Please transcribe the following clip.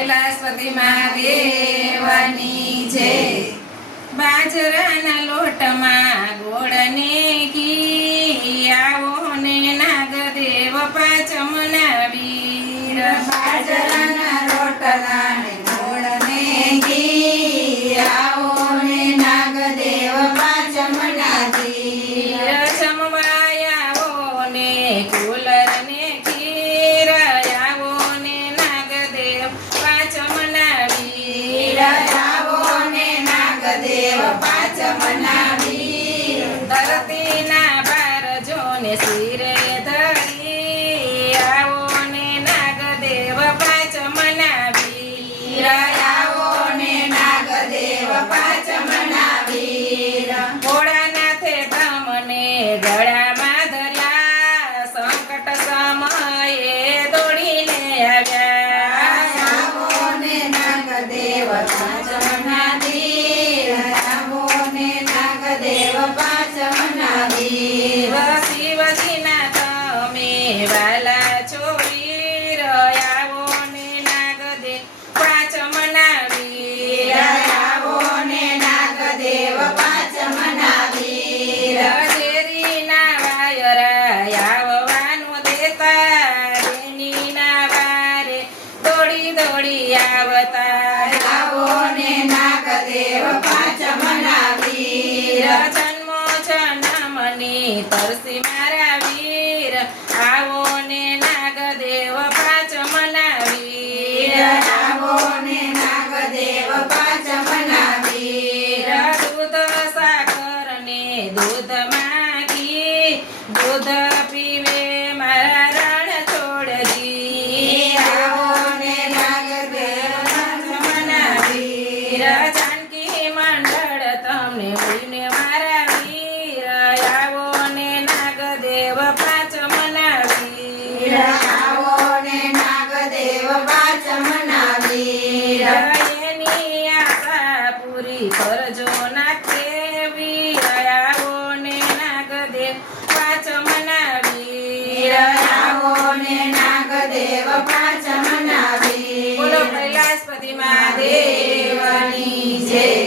કૈલાસપતિ મહાદેવની જય। બાજરાના લોટમાં ગોળને ઘી, આવો ને નાગદેવ પાંચમના વીર। બાજરાના રોટલા ને ગોળને ઘી, આવો ને નાગદેવ પાંચમના વીર। જમવા આવો ને કુલર ને ખીર, આવો ને નાગદેવ પાંચમના વીર। આવો ને નાગદેવ પાંચમના વીર। ધરતીના ભાર જોને શિરે ધરી, આવો ને નાગદેવ પાંચમના વીર। આવો ને નાગદેવ પાંચમના વીર। ભોળાનાથે તમને ગળામાં ધર્યા, સંકટ સમયે દોડીને આવ્યા। આવો ને નાગદેવ પાંચમના વીર। આવો ને નાગદેવ પાંચમના વીર। શિવજીના તમે વાલા છો વીર, આવો ને નાગદેવ પાંચમના વીર। આવો ને નાગદેવ પાંચમના વીર। ઝેરીના વાયરા આવવાનું દેતા, રેણીના વારે દોડી દોડી આવતા। આવો ને નાગદેવ પાંચમના વીર। જન્મો જન્મની તરસી મારા વીર, આવો ને નાગદેવ પાંચમના વીર। આવો ને નાગદેવ પાંચમના વીર। દૂધ સાકર ને દૂધમાં ઘી, દૂધ પીવે મારા રણ છોડજી। આવો ને નાગદેવ પાંચમના વીર। જાનકી મંડળ તમને ઉઈને મારા વીર, આવો ને નાગદેવ પાંચમના વીર। આવો ને નાગદેવ પાંચમના વીર। એની આશા પૂરી કરજો ના કેવી, આવો ને નાગદેવ પાંચમના વીર। આવો ને નાગદેવ